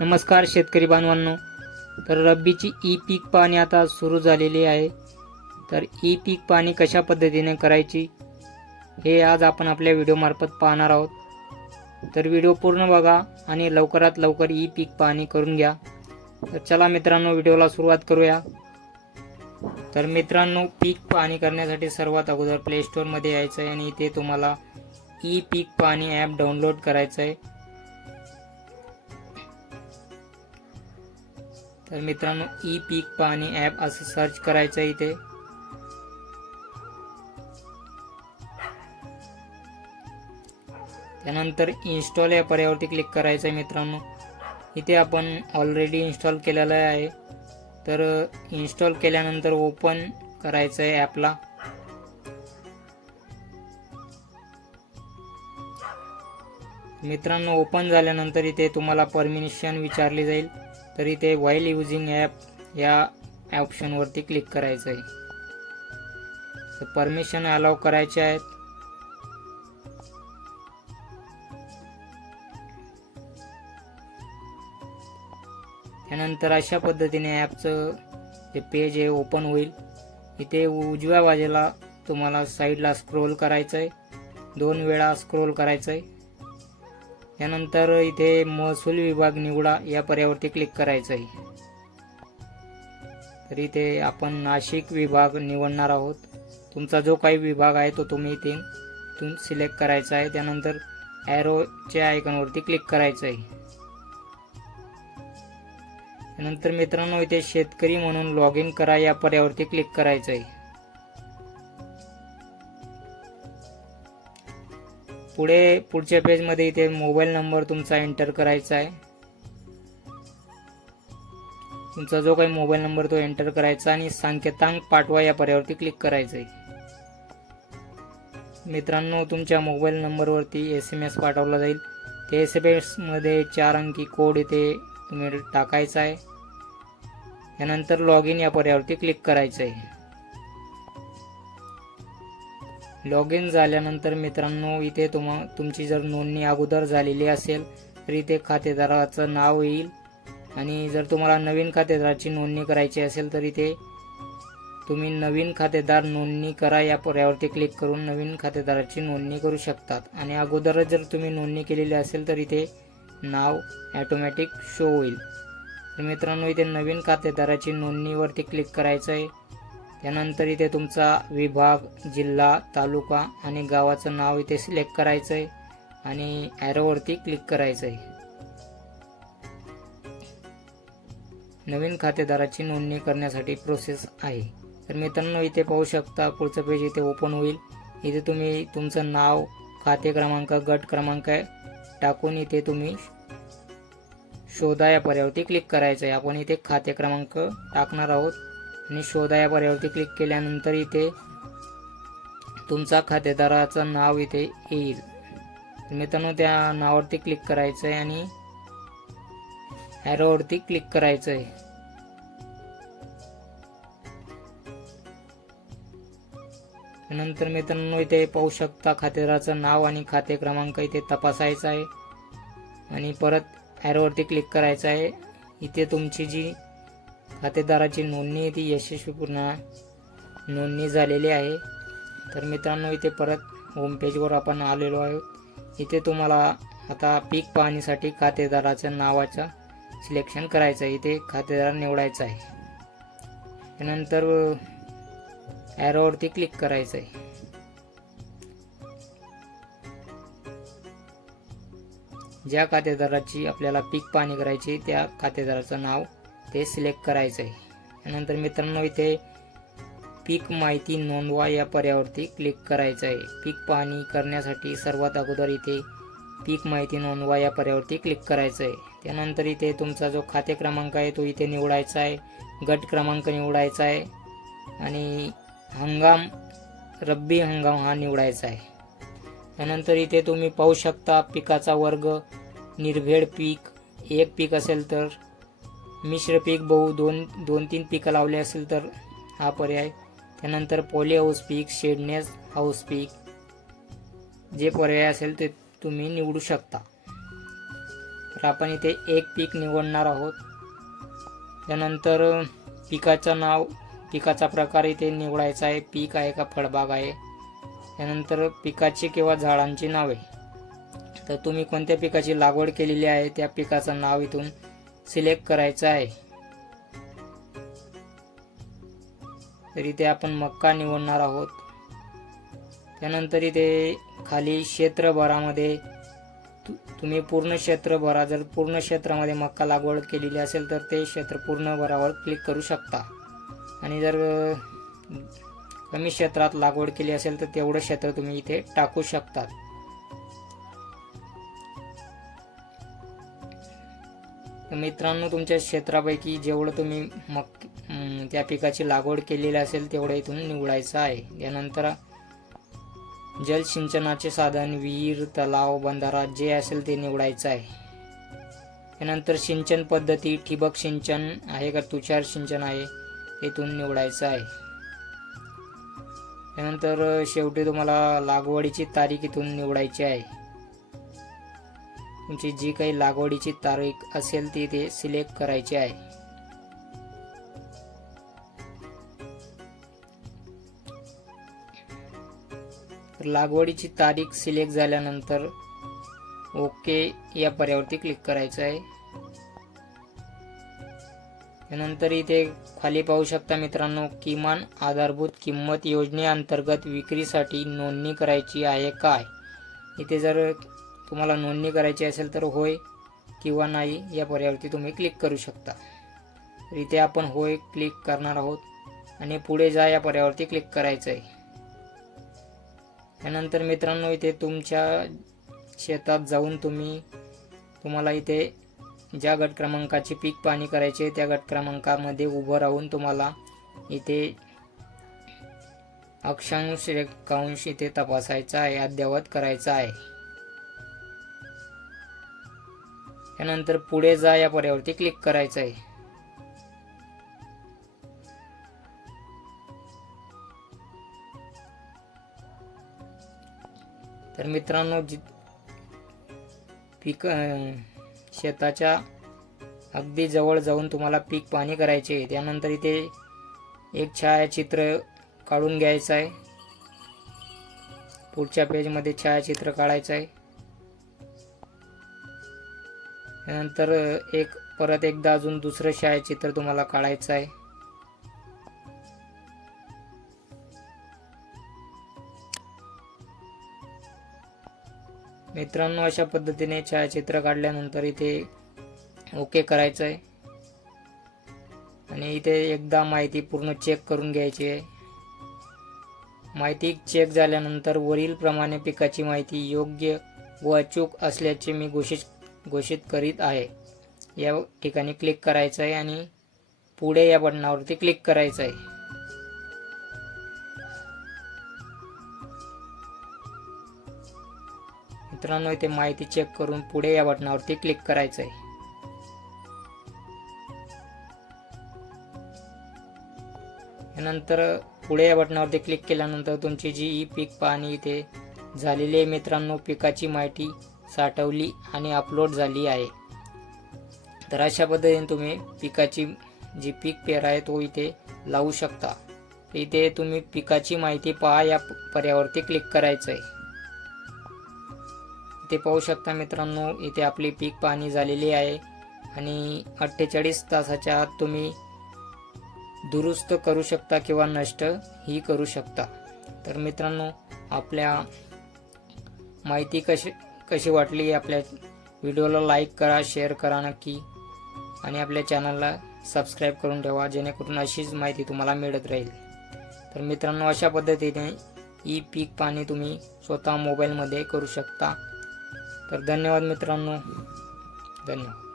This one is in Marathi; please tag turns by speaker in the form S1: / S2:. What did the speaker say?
S1: नमस्कार शेतकरी बांधवांनो. तर रब्बीची ई पीक पाहणी आता सुरू झालेली आहे. तर ई पीक पाहणी कशा पद्धतीने करायची हे आज आपण आपल्या व्हिडिओमार्फत पाहणार आहोत. तर व्हिडिओ पूर्ण बघा आणि लवकरात लवकर ई पीक पाहणी करून घ्या. तर चला मित्रांनो व्हिडिओला सुरुवात करूया. तर मित्रांनो पीक पाहणी करण्यासाठी सर्वात अगोदर प्ले स्टोअरमध्ये यायचं आहे आणि इथे तुम्हाला ई पीक पाणी ॲप डाउनलोड करायचं आहे तर मित्रांनो ई पीक पाहणी ॲप असं सर्च करायचं आहे इथे. त्यानंतर इन्स्टॉल या पर्यावरती क्लिक करायचं आहे मित्रांनो. इथे आपण ऑलरेडी इन्स्टॉल केलेलं आहे. तर इन्स्टॉल केल्यानंतर ओपन करायचं आहे ॲपला. मित्रांनो ओपन झाल्यानंतर इथे तुम्हाला परमिशन विचारली जाईल. तर इथे वाईल युझिंग ॲप या ऑप्शनवरती क्लिक करायचं आहे. तर परमिशन अलाव करायचे आहेत. त्यानंतर अशा पद्धतीने ॲपचं जे पेज आहे ओपन होईल. इथे उजव्या बाजूला तुम्हाला साईडला स्क्रोल करायचं आहे दोन वेळा स्क्रोल करायचं आहे त्यानंतर इथे महसूल विभाग निवडा या पर्यावरती क्लिक करायचं आहे तर इथे आपण नाशिक विभाग निवडणार आहोत. तुमचा जो काही विभाग आहे तो तुम्ही इथे तुम सिलेक्ट करायचा आहे. त्यानंतर ॲरोच्या आयकॉनवरती क्लिक करायचं आहे त्यानंतर मित्रांनो इथे शेतकरी म्हणून लॉग इन करा या पर्यावरती क्लिक करायचं आहे पुढे पुढच्या पेजमध्ये इथे मोबाईल नंबर तुमचा एंटर करायचा आहे. तुमचा जो काही मोबाईल नंबर तो एंटर करायचा आणि संकेतांक पाठवा या पर्यावरती क्लिक करायचं आहे मित्रांनो तुमच्या मोबाईल नंबरवरती एस एम एस पाठवला जाईल. ते एस एम एसमध्ये चार अंकी कोड इथे तुम्ही टाकायचा आहे. त्यानंतर लॉग इन या पर्यावरती क्लिक करायचं आहे लॉग इन झाल्यानंतर मित्रांनो इथे तुम तुमची जर नोंदणी अगोदर झालेली असेल तर इथे खातेदाराचं नाव येईल. आणि जर तुम्हाला नवीन खातेदाराची नोंदणी करायची असेल तर इथे तुम्ही नवीन खातेदार नोंदणी करा. या पर्यावरती क्लिक करून नवीन खातेदाराची नोंदणी करू शकतात. आणि अगोदरच जर तुम्ही नोंदणी केलेली असेल तर इथे नाव ॲटोमॅटिक शो होईल. तर मित्रांनो इथे नवीन खातेदाराची नोंदणीवरती क्लिक करायचं आहे त्यानंतर इथे तुमचा विभाग जिल्हा तालुका आणि गावाचं नाव इथे सिलेक्ट करायचं आहे आणि ॲरोवरती क्लिक करायचं आहे नवीन खातेदाराची नोंदणी करण्यासाठी प्रोसेस आहे. तर मित्रांनो इथे पाहू शकता पुढचं पेज इथे ओपन होईल. इथे तुम्ही तुमचं नाव खाते क्रमांक गट क्रमांक टाकून इथे तुम्ही शोधा या पर्यावरती क्लिक करायचं आहे आपण इथे खाते क्रमांक टाकणार आहोत. आणि शोधा या पर्यावरती क्लिक केल्यानंतर इथे तुमचा खातेदाराचं नाव इथे येईल. मित्रांनो त्या नावावरती क्लिक करायचं आहे आणि हॅरोवरती क्लिक करायचं आहे नंतर मित्रांनो इथे पाहू शकता खातेदाराचं नाव आणि खाते क्रमांक इथे तपासायचा आहे. आणि परत ॲरोवरती क्लिक करायचं आहे. इथे तुमची जी खातेदाराची नोंदणी ती यशस्वीपूर्ण नोंदणी झालेली आहे. तर मित्रांनो इथे परत होम पेजवर आपण आलेलो आहोत. इथे तुम्हाला आता पीक पाहणीसाठी खातेदाराच्या नावाचं सिलेक्शन करायचं आहे. इथे खातेदार निवडायचं आहे. त्यानंतर uh, ॲरोवरती क्लिक करायचं आहे. ज्या खातेदाराची आपल्याला पीक पाहणी करायची त्या खातेदाराचं नाव ते सिलेक्ट करायचं आहे त्यानंतर मित्रांनो इथे पीक माहिती नोंदवा या पर्यावरती क्लिक करायचं आहे पीक पाहणी करण्यासाठी सर्वात अगोदर इथे पीक माहिती नोंदवा या पर्यावरती क्लिक करायचं आहे त्यानंतर इथे तुमचा जो खाते क्रमांक आहे तो इथे निवडायचा आहे. गट क्रमांक निवडायचा आहे. आणि हंगाम रब्बी हंगाम हा निवडायचा आहे. त्यानंतर इथे तुम्ही पाहू शकता पिकाचा वर्ग निर्भेड पीक एक पीक असेल तर मिश्र पीक बहु दोन दोन तीन पिकं लावले असेल तर हा पर्याय. त्यानंतर पॉली हाऊस पीक शेडनेस हाऊस पीक. जे पर्याय असेल ते तुम्ही निवडू शकता. तर आपण इथे एक पीक निवडणार आहोत. त्यानंतर पिकाचं नाव पिकाचा प्रकार इथे निवडायचा आहे. पीक आहे का फळबाग आहे? त्यानंतर पिकाची किंवा झाडांची नावे. तर तुम्ही कोणत्या पिकाची लागवड केलेली आहे? त्या पिकाचं नाव इथून सिलेक्ट करायचं आहे. तर इथे आपण मक्का निवडणार आहोत. त्यानंतर इथे खाली क्षेत्रभरामध्ये तु तुम्ही पूर्ण क्षेत्रभरा जर पूर्ण क्षेत्रामध्ये मक्का लागवड केलेली असेल तर ते क्षेत्र पूर्ण भरावर क्लिक करू शकता. आणि जर कमी क्षेत्रात लागवड केली असेल तर तेवढं क्षेत्र तुम्ही इथे टाकू शकतात. मित्रांनो तुमच्या क्षेत्रापैकी जेवढं तुम्ही मक त्या पिकाची लागवड केलेली असेल तेवढं इथून निवडायचं आहे. त्यानंतर जलसिंचनाचे साधन विहीर तलाव बंधारा जे असेल ते निवडायचं आहे. त्यानंतर सिंचन पद्धती ठिबक सिंचन आहे का तुषार सिंचन आहे इथून निवडायचं आहे. त्यानंतर शेवटी तुम्हाला लागवडीची तारीख इथून निवडायची आहे. तुमची जी काही लागवडीची तारीख असेल ती इथे सिलेक्ट करायची आहे. तर लागवडीची तारीख सिलेक्ट झाल्यानंतर ओके या पर्यावरती क्लिक करायचं आहे. त्यानंतर इथे खाली पाहू शकता मित्रांनो किमान आधारभूत किंमत योजनेअंतर्गत विक्रीसाठी नोंदणी करायची आहे काय? इथे जर तुम्हाला नोंदणी करायची असेल तर होय किंवा नाही या पर्यावरती तुम्ही क्लिक करू शकता. इथे आपण होय क्लिक करणार आहोत आणि पुढे जा या पर्यावरती क्लिक करायचं आहे त्यानंतर मित्रांनो इथे तुमच्या शेतात जाऊन तुम्ही तुम्हाला इथे ज्या गट क्रमांकाची पीक पाणी करायचे त्या गट क्रमांकामध्ये उभं राहून तुम्हाला इथे अक्षांश रेखांश इथे तपासायचा आहे अद्ययावत करायचा आहे. त्यानंतर पुढे जा या पर्यावरती क्लिक करायचं आहे तर मित्रांनो जि पीक शेताच्या अगदी जवळ जाऊन तुम्हाला पीक पाणी करायचे त्यानंतर इथे एक छायाचित्र काढून घ्यायचं आहे. पुढच्या पेजमध्ये छायाचित्र काढायचं आहे. त्यानंतर एक परत एकदा अजून दुसरं छायाचित्र तुम्हाला काढायचं आहे. मित्रांनो अशा पद्धतीने छायाचित्र काढल्यानंतर इथे ओके करायचं आहे. आणि इथे एकदा माहिती पूर्ण चेक करून घ्यायची आहे. माहिती चेक झाल्यानंतर वरील प्रमाणे पिकाची माहिती योग्य व अचूक असल्याचे मी घोषित घोषित करीत आहे. या ठिकाणी क्लिक करायचं आहे आणि पुढे या बटनावरती क्लिक करायचं आहे. मित्रांनो इथे माहिती चेक करून पुढे या बटनावरती क्लिक करायचं आहे. त्यानंतर पुढे या बटनावरती क्लिक केल्यानंतर तुमची जी ई पीक पाहणी इथे झालेली आहे मित्रांनो पिकाची माहिती साठवली आणि अपलोड झाली आहे. तर अशा पद्धतीने तुम्ही पिकाची जी पीक पेर आहे तो इथे लावू शकता. इथे तुम्ही पिकाची माहिती पहा या पर्यावरती क्लिक करायचं आहे इथे पाहू शकता मित्रांनो इथे आपली पीक पाहणी झालेली आहे. आणि अठ्ठेचाळीस तासाच्या आत तुम्ही दुरुस्त करू शकता किंवा नष्ट ही करू शकता. तर मित्रांनो आपल्या माहिती कशी कशी वाटली आपल्या व्हिडिओला लाईक करा शेअर करा नक्की. आणि आपल्या चॅनलला सबस्क्राईब करून ठेवा जेणेकरून अशीच माहिती तुम्हाला मिळत राहील. तर मित्रांनो अशा पद्धतीने ई पीक पाणी तुम्ही स्वतः मोबाईलमध्ये करू शकता. तर धन्यवाद मित्रांनो. धन्यवाद.